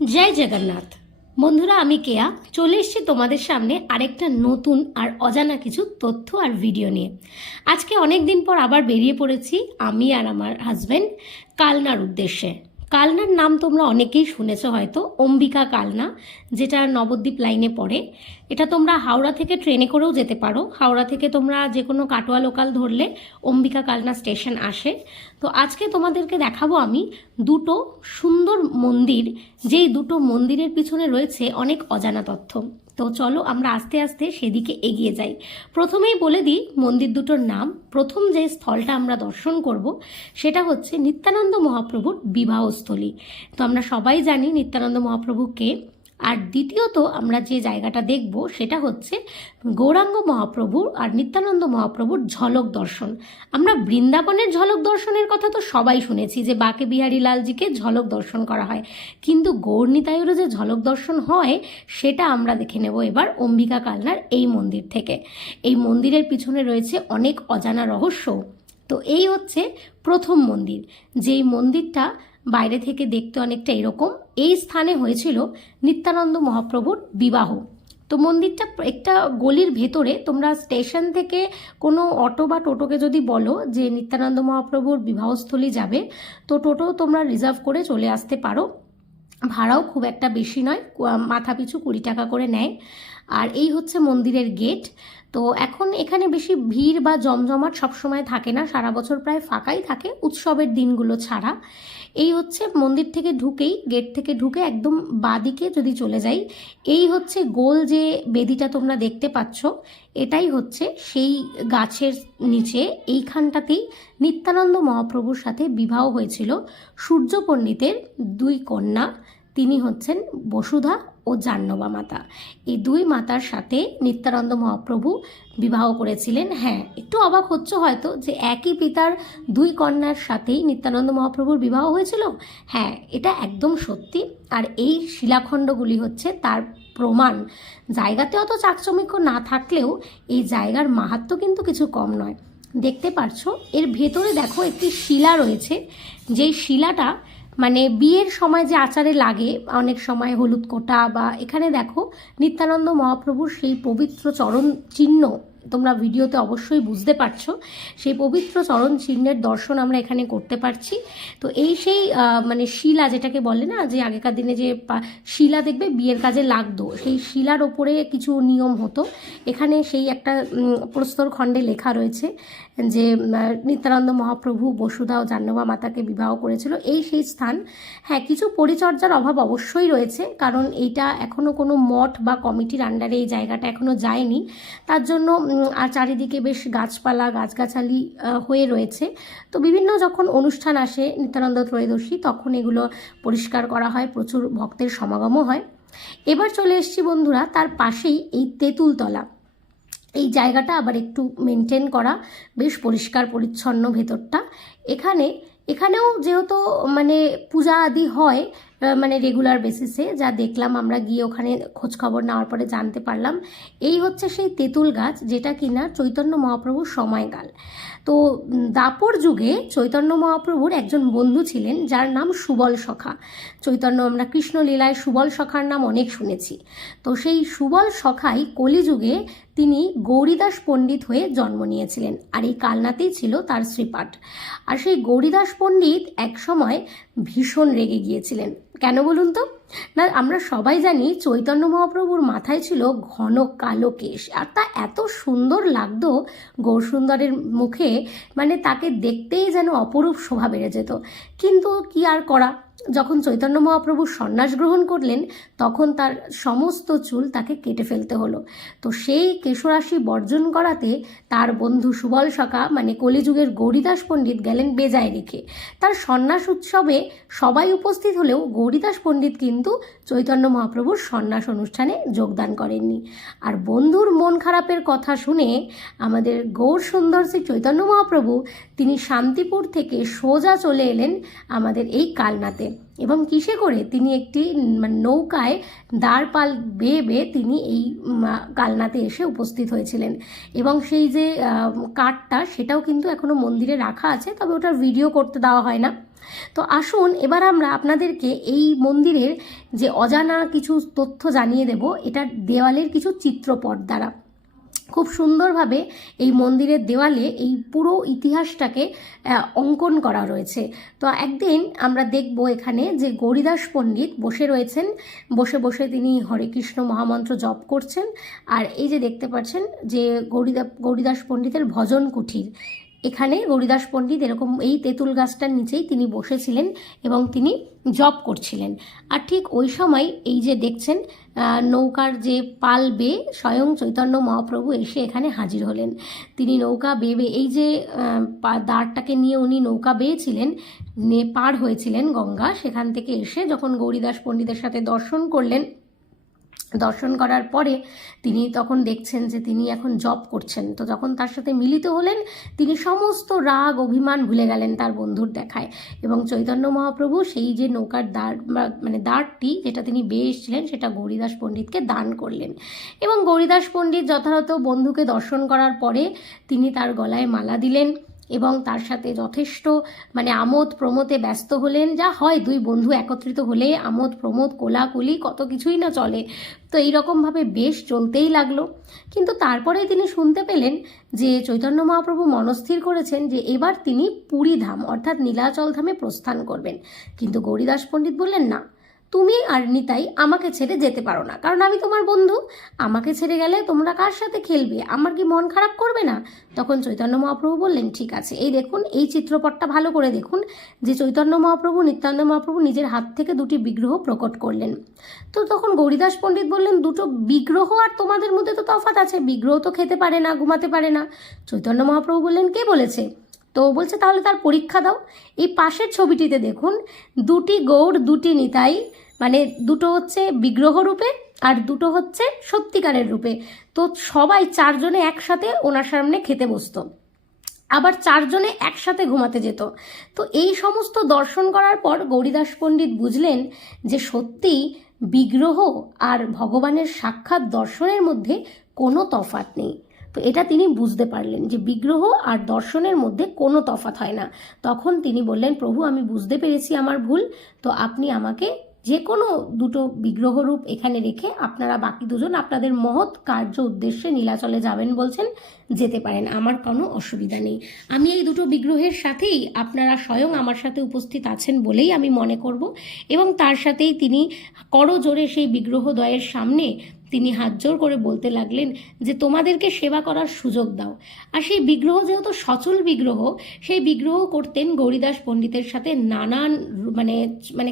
जय जगन्नाथ। বন্ধুরা, আমি কেয়া চলে এসেছি তোমাদের সামনে আরেকটা নতুন আর অজানা কিছু তথ্য আর ভিডিও নিয়ে। আজকে অনেক দিন পর আবার বেরিয়ে পড়েছি আমি আর আমার হাজব্যান্ড কালনার উদ্দেশ্যে। কালনার নাম তোমরা অনেকেই শুনেছো হয়তো, অম্বিকা কালনা, যেটা নবদ্বীপ লাইনে পড়ে। এটা তোমরা হাওড়া থেকে ট্রেনে করেও যেতে পারো। হাওড়া থেকে তোমরা যে কোনো কাটোয়া লোকাল ধরলে অম্বিকা কালনা স্টেশন আসে। তো আজকে তোমাদেরকে দেখাবো আমি দুটো সুন্দর মন্দির, যেই দুটো মন্দিরের পিছনে রয়েছে অনেক অজানা তথ্য। তো চলো আমরা আস্তে আস্তে সেদিকে এগিয়ে যাই। প্রথমেই বলে দিই মন্দির দুটোর নাম। প্রথম যে স্থলটা আমরা দর্শন করব সেটা হচ্ছে নিত্যানন্দ মহাপ্রভুর বিবাহস্থলী। তো আমরা সবাই জানি নিত্যানন্দ মহাপ্রভু কে। আর দ্বিতীয়ত আমরা যে জায়গাটা দেখব সেটা হচ্ছে গৌরাঙ্গ মহাপ্রভু আর নিত্যানন্দ মহাপ্রভুর ঝলক দর্শন। আমরা বৃন্দাবনের ঝলক দর্শনের কথা তো সবাই শুনেছি, যে বাকে বিহারী লালজিকে ঝলক দর্শন করা হয়, কিন্তু গৌরনিতাইয়েরও যে ঝলক দর্শন হয় সেটা আমরা দেখে নেব এবার অম্বিকা কালনার এই মন্দির থেকে। এই মন্দিরের পিছনে রয়েছে অনেক অজানা রহস্য। তো এই হচ্ছে প্রথম মন্দির, যেই মন্দিরটা বাইরে থেকে দেখতে অনেকটা এরকম। এই স্থানে হয়েছিল নিত্যানন্দ মহাপ্রভুর বিবাহ। তো মন্দিরটা একটা গলির ভেতরে। তোমরা স্টেশন থেকে কোনো অটো বা টোটোকে যদি বলো যে নিত্যানন্দ মহাপ্রভুর বিবাহস্থলী যাবে, তো টোটো তোমরা রিজার্ভ করে চলে আসতে পারো। ভাড়াও খুব একটা বেশি নয়, মাথা পিছু 20 টাকা করে নেয়। আর এই হচ্ছে মন্দিরের গেট। তো এখন এখানে বেশি ভিড় বা জমজমাট সবসময় থাকে না, সারা বছর প্রায় ফাঁকাই থাকে উৎসবের দিনগুলো ছাড়া। এই হচ্ছে মন্দির থেকে ঢুকেই, গেট থেকে ঢুকে একদম বাঁদিকে যদি চলে যাই, এই হচ্ছে গোল যে বেদিটা তোমরা দেখতে পাচ্ছ, এটাই হচ্ছে সেই গাছের নিচে। এইখানটাতেই নিত্যানন্দ মহাপ্রভুর সাথে বিবাহ হয়েছিল সূর্য পণ্ডিতের দুই কন্যা। তিনি হচ্ছেন বসুধা ও জাহ্নবা মাতা। এই দুই মাতার সাথে নিত্যানন্দ মহাপ্রভু বিবাহ করেছিলেন। হ্যাঁ, একটু অবাক হচ্ছে হয়তো যে একই পিতার দুই কন্যার সাথেই নিত্যানন্দ মহাপ্রভুর বিবাহ হয়েছিল। হ্যাঁ, এটা একদম সত্যি। আর এই শিলাখণ্ডগুলি হচ্ছে তার প্রমাণ। জায়গাতে অত চাকচমক্য না থাকলেও এই জায়গার মাহাত্ম্য কিন্তু কিছু কম নয়। দেখতে পারছো এর ভেতরে দেখো একটি শিলা রয়েছে, যেই শিলাটা মানে বিয়ের সময় যে আচারে লাগে, অনেক সময় হলুদ কোটা, বা এখানে দেখো নিত্যানন্দ মহাপ্রভুর সেই পবিত্র চরণ চিহ্ন তোমরা ভিডিওতে অবশ্যই বুঝতে পারছো। সেই পবিত্র চরণ চিহ্নের দর্শন আমরা এখানে করতে পারছি। তো এই সেই মানে শিলা, যেটাকে বলে না যে আগেকার দিনে যে শিলা দেখবে বিয়ের কাজে লাগতো, সেই শিলার ওপরে কিছু নিয়ম হতো। এখানে সেই একটা প্রস্তর খণ্ডে লেখা রয়েছে যে নিত্যানন্দ মহাপ্রভু বসুধা ও জাহ্নবা মাতাকে বিবাহ করেছিল, এই সেই স্থান। হ্যাঁ, কিছু পরিচর্যার অভাব অবশ্যই রয়েছে, কারণ এইটা এখনও কোনো মঠ বা কমিটির আন্ডারে এই জায়গাটা এখনও যায়নি। তার জন্য আর চারিদিকে বেশ গাছপালা গাছগাছালি হয়ে রয়েছে। তো বিভিন্ন যখন অনুষ্ঠান আসে নিত্যানন্দ ত্রয়োদশী, তখন এগুলো পরিষ্কার করা হয়, প্রচুর ভক্তের সমাগমও হয়। এবার চলে এসেছি বন্ধুরা তার পাশেই এই তেঁতুলতলা। এই জায়গাটা আবার একটু মেনটেন করা, বেশ পরিষ্কার পরিচ্ছন্ন ভেতরটা। এখানেও যেহেতু মানে পূজা আদি হয় মানে রেগুলার বেসিসে, যা দেখলাম আমরা গিয়ে ওখানে খোঁজখবর নেওয়ার পরে জানতে পারলাম, এই হচ্ছে সেই তেঁতুল গাছ যেটা কিনা চৈতন্য মহাপ্রভুর সময়কাল। তো দাপর যুগে চৈতন্য মহাপ্রভুর একজন বন্ধু ছিলেন যার নাম সুবল সখা। চৈতন্য আমরা কৃষ্ণলীলায় সুবল সখার নাম অনেক শুনেছি। তো সেই সুবল সখাই কলিযুগে তিনি গৌরীদাস পণ্ডিত হয়ে জন্ম নিয়েছিলেন, আর এই কালনাতেই ছিল তার শ্রীপাঠ। আর সেই গৌরীদাস পণ্ডিত এক সময় ভীষণ রেগে গিয়েছিলেন। কেন বলুন তো? না, আমরা সবাই জানি চৈতন্য মহাপ্রভুর মাথায় ছিল ঘন কালো কেশ, আর তা এত সুন্দর লাগতো গৌরসুন্দরের মুখে, মানে তাকে দেখতেই যেন অপরূপ শোভা বেড়ে যেত। কিন্তু কি আর করা, যখন চৈতন্য মহাপ্রভু সন্ন্যাস গ্রহণ করলেন তখন তার সমস্ত চুল তাকে কেটে ফেলতে হলো। তো সেই কেশরাশি বর্জন করাতে তার বন্ধু সুবল সখা মানে কলিযুগের গৌরীদাস পণ্ডিত গেলেন বেজায় রেখে। তার সন্ন্যাস উৎসবে সবাই উপস্থিত হলেও গৌরীদাস পণ্ডিত কিন্তু চৈতন্য মহাপ্রভুর সন্ন্যাস অনুষ্ঠানে যোগদান করেননি। আর বন্ধুর মন খারাপের কথা শুনে আমাদের গৌর সুন্দর শ্রী চৈতন্য মহাপ্রভু তিনি শান্তিপুর থেকে সোজা চলে এলেন আমাদের এই কালনাতে। এবং কিসে করে? তিনি একটি নৌকায় দাঁড়পাল বেয়ে বেয়ে তিনি এই কালনাতে এসে উপস্থিত হয়েছিলেন। এবং সেই যে কাঠটা সেটাও কিন্তু এখনো মন্দিরে রাখা আছে, তবে ওটার ভিডিও করতে দেওয়া হয় না। তো আসুন এবার আমরা আপনাদেরকে এই মন্দিরের যে অজানা কিছু তথ্য জানিয়ে দেব, এটা দেওয়ালের কিছু চিত্রপট দ্বারা। খুব সুন্দরভাবে এই মন্দিরের দেওয়ালে এই পুরো ইতিহাসটাকে অঙ্কন করা রয়েছে। তো একদিন আমরা দেখব এখানে যে গৌরীদাস পণ্ডিত বসে রয়েছেন, বসে বসে তিনি হরে কৃষ্ণ মহামন্ত্র জপ করছেন। আর এই যে দেখতে পাচ্ছেন যে গৌরীদাস পণ্ডিতের ভজন কুঠির, এখানে গৌরীদাস পণ্ডিত এরকম এই তেঁতুল গাছটার নিচেই তিনি বসেছিলেন এবং তিনি জপ করছিলেন। আর ঠিক ওই সময় এই যে দেখছেন নৌকার যে পাল বেয়ে স্বয়ং চৈতন্য মহাপ্রভু এসে এখানে হাজির হলেন। তিনি নৌকা বেয়ে এই যে দাঁড়টাকে নিয়ে উনি নৌকা বেয়েছিলেন, পার হয়েছিলেন গঙ্গা, সেখান থেকে এসে যখন গৌরীদাস পণ্ডিতের সাথে দর্শন করলেন, দর্শন করার পরে তিনি তখন দেখছেন যে তিনি এখন জপ করছেন। তো যখন তার সাথে মিলিত হলেন, তিনি সমস্ত রাগ অভিমান ভুলে গেলেন তার বন্ধুর দেখায়, এবং চৈতন্য মহাপ্রভু সেই যে নৌকার দাঁড়টি যেটা তিনি বেয়ে এসেছিলেন সেটা গৌরীদাস পণ্ডিতকে দান করলেন। এবং গৌরীদাস পণ্ডিত যথাযথ বন্ধুকে দর্শন করার পরে তিনি তার গলায় মালা দিলেন এবং তার সাথে যথেষ্ট আমোদ প্রমোদে ব্যস্ত হলেন। যা হয় দুই বন্ধু একত্রিত হলে আমোদ প্রমোদ কোলাকুলি কত কিছুই না চলে। তো এইরকমভাবে বেশ চলতেই লাগলো। কিন্তু তারপরে তিনি শুনতে পেলেন যে চৈতন্য মহাপ্রভু মনস্থির করেছেন যে এবার তিনি পুরী ধাম অর্থাৎ নীলাচল ধামে প্রস্থান করবেন। কিন্তু গৌরীদাস পণ্ডিত বললেন, না, তুমি আর নিতাই আমাকে ছেড়ে যেতে পারো না, কারণ আমি তোমার বন্ধু। আমাকে ছেড়ে গেলে তোমরা কার সাথে খেলবে? আমার কি মন খারাপ করবে না? তখন চৈতন্য মহাপ্রভু বললেন, ঠিক আছে, এই দেখুন, এই চিত্রপটটা ভালো করে দেখুন যে চৈতন্য মহাপ্রভু নিত্যানন্দ মহাপ্রভু নিজের হাত থেকে দুটি বিগ্রহ প্রকট করলেন। তো তখন গৌরীদাস পণ্ডিত বললেন, দুটো বিগ্রহ আর তোমাদের মধ্যে তো তফাৎ আছে, বিগ্রহ তো খেতে পারে না, ঘুমাতে পারে না। চৈতন্য মহাপ্রভু বললেন, কে বলেছে? তো বলছে, তাহলে তার পরীক্ষা দাও। এই পাশের ছবিটিতে দেখুন, দুটি গৌর দুটি নিতাই, দুটো হচ্ছে বিগ্রহ রূপে আর দুটো হচ্ছে সত্যিকারের রূপে। তো সবাই চারজনে একসাথে ওনার সামনে খেতে বসতো, আবার চারজনে একসাথে ঘুমাতে যেত। তো এই সমস্ত দর্শন করার পর গৌরীদাস পণ্ডিত বুঝলেন যে সত্যিই বিগ্রহ আর ভগবানের সাক্ষাৎ দর্শনের মধ্যে কোনো তফাৎ নেই। তো এটা তিনি বুঝতে পারলেন যে বিগ্রহ আর দর্শনের মধ্যে কোনো তফাৎ হয় না। তখন তিনি বললেন, প্রভু, আমি বুঝতে পেরেছি আমার ভুল, তো আপনি আমাকে যে কোনো দুটো বিগ্রহ রূপ এখানে রেখে আপনারা বাকি দুজন আপনাদের মহৎ কার্য উদ্দেশ্যে নীলাচলে যাবেন বলছেন, যেতে পারেন, আমার কোনো অসুবিধা নেই। আমি এই দুটো বিগ্রহের সাথেই আপনারা স্বয়ং আমার সাথে উপস্থিত আছেন বলেই আমি মনে করব। এবং তার সাথেই তিনি করজোরে সেই বিগ্রহদ্বয়ের সামনে তিনি হাত জোর করে বলতে লাগলেন যে তোমাদেরকে সেবা করার সুযোগ দাও। আর সেই বিগ্রহ যেহেতু সচল বিগ্রহ, সেই বিগ্রহ করতেন গৌরীদাস পণ্ডিতের সাথে নানান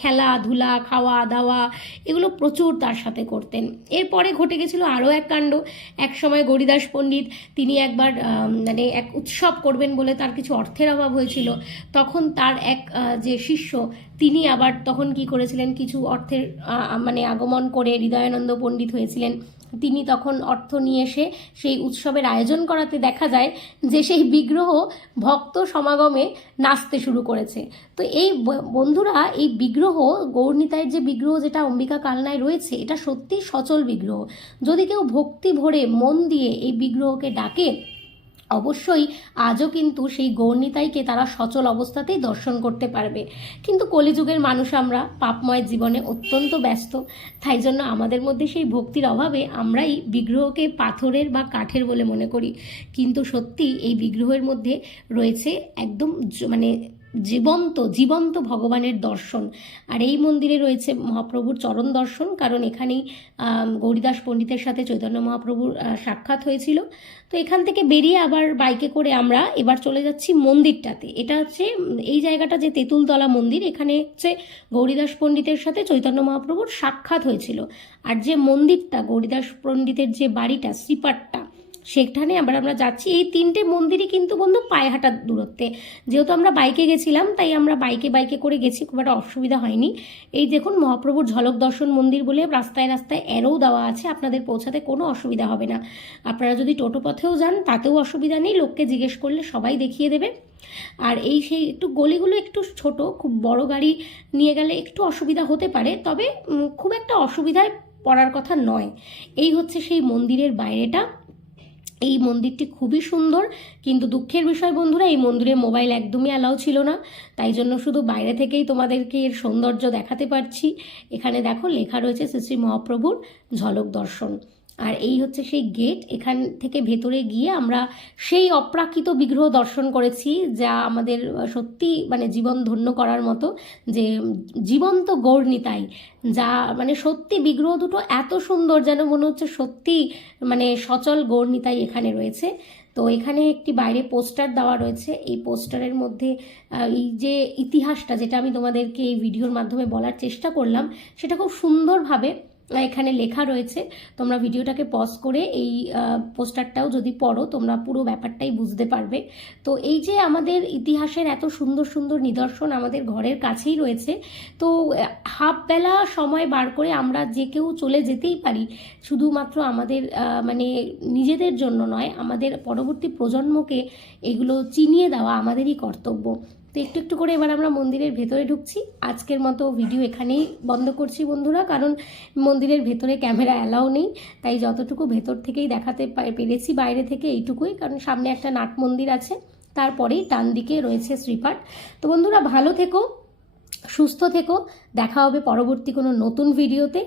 খেলাধুলা, খাওয়া দাওয়া, এগুলো প্রচুর তার সাথে করতেন। এরপরে ঘটে গেছিল আরও এক কাণ্ড। এক সময় গৌরীদাস পণ্ডিত তিনি একবার এক উৎসব করবেন বলে তার কিছু অর্থের অভাব হয়েছিল। তখন তার এক যে শিষ্য, তিনি আবার তখন কি করেছিলেন, কিছু অর্থের আগমন করে হৃদয়ানন্দ পণ্ডিত হয়েছিলেন। তিনি তখন অর্থ নিয়ে এসে সেই উৎসবের আয়োজন করাতে দেখা যায় যে সেই বিগ্রহ ভক্ত সমাগমে নাচতে শুরু করেছে। তো এই বন্ধুরা, এই বিগ্রহ গৌরনিতাইয়ের যে বিগ্রহ যেটা অম্বিকা কালনায় রয়েছে, এটা সত্যি সচল বিগ্রহ। যদি কেউ ভক্তি ভরে মন দিয়ে এই বিগ্রহকে ডাকে, অবশ্যই আজও কিন্তু সেই গৌরনিতাইকে তারা সচল অবস্থাতেই দর্শন করতে পারবে। কিন্তু কলিযুগের মানুষ আমরা, পাপময় জীবনে অত্যন্ত ব্যস্ত, তাই জন্য আমাদের মধ্যে সেই ভক্তির অভাবে আমরাই বিগ্রহকে পাথরের বা কাঠের বলে মনে করি। কিন্তু সত্যি এই বিগ্রহের মধ্যে রয়েছে একদম জীবন্ত ভগবানের দর্শন। আর এই মন্দিরে রয়েছে মহাপ্রভুর চরণ দর্শন, কারণ এখানেই গৌরীদাস পণ্ডিতের সাথে চৈতন্য মহাপ্রভুর সাক্ষাৎ হয়েছিল। তো এখান থেকে বেরিয়ে আবার বাইকে করে আমরা এবার চলে যাচ্ছি মন্দিরটাতে। এটা হচ্ছে এই জায়গাটা যে তেঁতুলতলা মন্দির, এখানে হচ্ছে গৌরীদাস পণ্ডিতের সাথে চৈতন্য মহাপ্রভুর সাক্ষাৎ হয়েছিল। আর যে মন্দিরটা, গৌরীদাস পণ্ডিতের যে বাড়িটা, শ্রীপাটটা, সেখানে আমরা যাচ্ছি। এই তিনটে মন্দিরই কিন্তু বন্ধু পায়ে হাঁটার দূরত্বে। যেহেতু আমরা বাইকে গেছিলাম, তাই আমরা বাইকে করে গেছি, খুব একটা অসুবিধা হয়নি। এই দেখুন, মহাপ্রভুর ঝলক দর্শন মন্দির বলে রাস্তায় অ্যারোও দেওয়া আছে, আপনাদের পৌঁছাতে কোনো অসুবিধা হবে না। আপনারা যদি টোটো পথেও যান তাতেও অসুবিধা নেই, লোককে জিজ্ঞেস করলে সবাই দেখিয়ে দেবে। আর সেই একটু গলিগুলো একটু ছোট, খুব বড় গাড়ি নিয়ে গেলে একটু অসুবিধা হতে পারে, তবে খুব একটা অসুবিধায় পড়ার কথা নয়। এই হচ্ছে সেই মন্দিরের বাইরেটা। এই মন্দিরটি খুবই সুন্দর, কিন্তু দুঃখের বিষয় বন্ধুরা, এই মন্দিরে মোবাইল একদমই অ্যালাউ ছিল না, তাই জন্য শুধু বাইরে থেকেই তোমাদেরকে এর সৌন্দর্য দেখাতে পারছি। এখানে দেখো লেখা রয়েছে শ্রী শ্রী মহাপ্রভুর ঝলক দর্শন। আর এই হচ্ছে সেই গেট, এখান থেকে ভেতরে গিয়ে আমরা সেই অপ্রাকৃত বিগ্রহ দর্শন করেছি, যা আমাদের সত্যি মানে জীবন ধন্য করার মতো, যে জীবন্ত গৌরনিতাই, যা মানে সত্যি বিগ্রহ দুটো এত সুন্দর যেন মনে হচ্ছে সত্যি মানে সচল গৌরনিতাই এখানে রয়েছে। তো এখানে একটি বাইরে পোস্টার দেওয়া রয়েছে, এই পোস্টারের মধ্যে এই যে ইতিহাসটা, যেটা আমি তোমাদেরকে এই ভিডিওর মাধ্যমে বলার চেষ্টা করলাম, সেটা খুব সুন্দরভাবে এখানে লেখা রয়েছে। তোমরা ভিডিওটাকে পজ করে এই পোস্টারটাও যদি পড়ো, তোমরা পুরো ব্যাপারটাই বুঝতে পারবে। তো এই যে আমাদের ইতিহাসের এত সুন্দর সুন্দর নিদর্শন আমাদের ঘরের কাছেই রয়েছে, তো হাফ বেলা সময় বার করে আমরা যে কেউ চলে যেতেই পারি, শুধুমাত্র আমাদের মানে নিজেদের জন্য নয়, আমাদের পরবর্তী প্রজন্মকে এগুলো চিনিয়ে দেওয়া আমাদেরই কর্তব্য। তো একটু একটু করে এবার আমরা মন্দিরের ভেতরে ঢুকছি। আজকের মতো ভিডিও এখানেই বন্ধ করছি বন্ধুরা, কারণ মন্দিরের ভেতরে ক্যামেরা অ্যালাউ নেই, তাই যতটুকু ভেতর থেকেই দেখাতে পেরেছি বাইরে থেকে এইটুকুই, কারণ সামনে একটা নাট মন্দির আছে, তারপরেই ডান দিকে রয়েছে শ্রীপাঠ। তো বন্ধুরা ভালো থেকো, সুস্থ থেকো, দেখা হবে পরবর্তী কোনো নতুন ভিডিওতে।